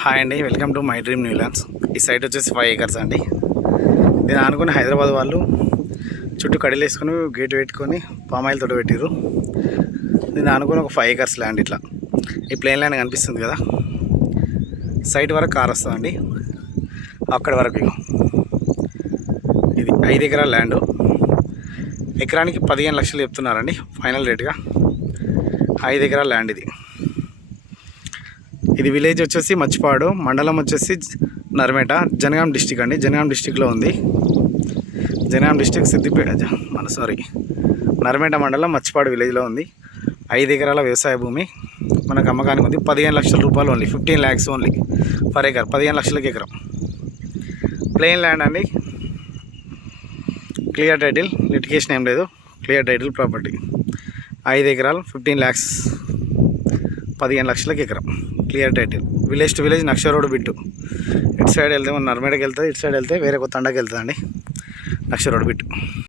Hi అండి, welcome to my dream Newlands. ఈ site వచ్చేసి 5 acres అండి. దీని అనుకుని హైదరాబాద్ వాళ్ళు చుట్టూ కడీలు వేసుకొని గేట్ పెట్టుకొని పామాయిల్ తోట పెట్టిర్రు. దీని అనుకుని ఒక 5 acres ల్యాండ్. ఇట్లా ఈ ప్లేన్ ల్యాండ్ కనిపిస్తుంది కదా, సైట్ వరకు కార్ వస్తుందండి. అక్కడి వరకు ఇది 5 ఎకరాల ల్యాండ్. ఎకరానికి 15 లక్షలు చెప్తున్నారండి ఫైనల్ రేట్గా. 5 ఎకరాల ల్యాండ్ ఇది విలేజ్ వచ్చేసి మచ్చిపాడు, మండలం వచ్చేసి నర్మేట, జనగాం డిస్టిక్ అండి. జనగాం డిస్టిక్లో ఉంది. జనగాం డిస్టిక్ నర్మేట మండలం మచ్చిపాడు విలేజ్లో ఉంది. 5 ఎకరాల వ్యవసాయ భూమి మనకు అమ్మకానికి ఉంది. 15 లక్షల రూపాయలు only, 15 lakhs only per acre. 15 లక్షలకి ఎకరం. ప్లెయిన్ ల్యాండ్ అండి. క్లియర్ టైటిల్, లిటిగేషన్ ఏం లేదు. Clear title property. 5 ఎకరాలు 15 lakhs, 15 లక్షలకి ఎకరం. Clear title. Village to village నక్ష రోడ్ బిట్టు. ఇటు సైడ్ వెళ్తే మన నర్మేటకి వెళ్తుంది, ఇటు సైడ్ వెళ్తే వేరే కొత్త తండకి వెళ్తుంది అండి. నక్ష రోడ్ బిట్టు.